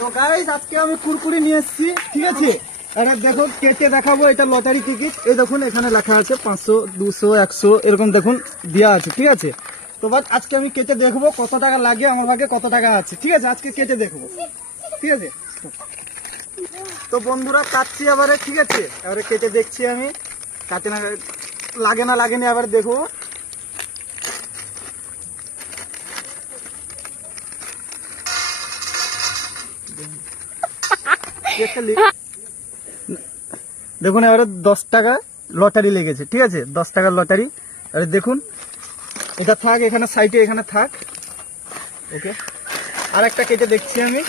তো গাইস আজকে আমি কুরকুরি নিয়ে এসেছি, ঠিক আছে। আরে দেখো কেটে দেখাবো, এটা লটারি টিকিট। এই দেখুন এখানে লেখা আছে 500, 200, 100 এরকম দেখুন দেওয়া আছে, ঠিক আছে। তো বাট আজকে আমি কেটে দেখবো কত টাকা লাগে, আমার ভাগে কত টাকা আছে, ঠিক আছে। আজকে কেটে দেখবো, ঠিক আছে। তো বন্ধুরা কাটছি এবারে, ঠিক আছে। এবারে কেটে দেখছি আমি কাটে না লাগে না লাগেনি, এবার দেখবো। দেখুন এবারে 10 টাকা লটারি লেগেছে, ঠিক আছে। 10 টাকার লটারি। এবারে দেখুন এটা থাক এখানে সাইডে, এখানে থাক, ওকে। আর একটা কেটে দেখছি আমি।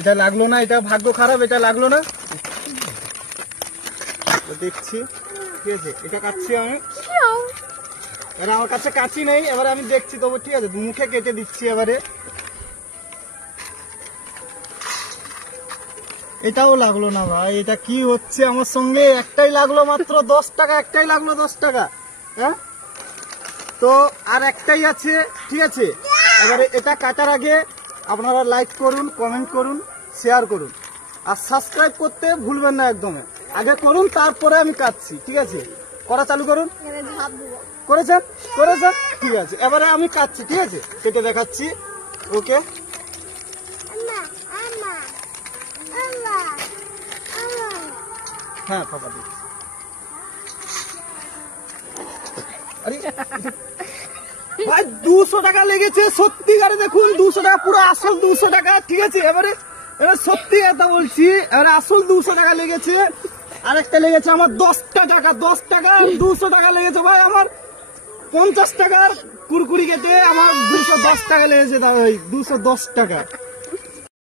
এটা লাগলো না, এটা ভাগ্য খারাপ, এটা লাগলো না। দেখছি, ঠিক আছে। এটা কাটছি আমি, এবার আমার কাছে কাঁচি নেই, এবারে আমি দেখছি তবু, ঠিক আছে। মুখে কেটে দিচ্ছি এবারে। এটাও লাগলো না ভাই, এটা কি হচ্ছে আমার সঙ্গে? একটাই লাগলো মাত্র 10 টাকা, একটাই লাগলো 10 টাকা। হ্যাঁ, তো আর একটাই আছে, ঠিক আছে। এবারে এটা কাটার আগে আপনারা লাইক করুন, কমেন্ট করুন, শেয়ার করুন, আর সাবস্ক্রাইব করতে ভুলবেন না একদম। আগে করুন, তারপরে আমি কাটছি, ঠিক আছে। করা চালু করুন। করেছেন করেছেন, ঠিক আছে। এবারে আমি কাটছি, ঠিক আছে। কেটে দেখাচ্ছি, ওকে। হ্যাঁ পাপা দিচ্ছি। আরে ভাই 200 টাকা লেগেছে সত্যিকারে, দেখুন 200 টাকা, পুরো আসল 200 টাকা, ঠিক আছে। এবারে সত্যি কথা বলছি, এবারে আসল 200 টাকা লেগেছে। আরেকটা লেগেছে আমার 10 টাকা, 10 টাকা 200 টাকা লেগেছে ভাই। আমার 50 টাকার কুরকুরি কেটে আমার 210 টাকা লেগেছে, 210 টাকা।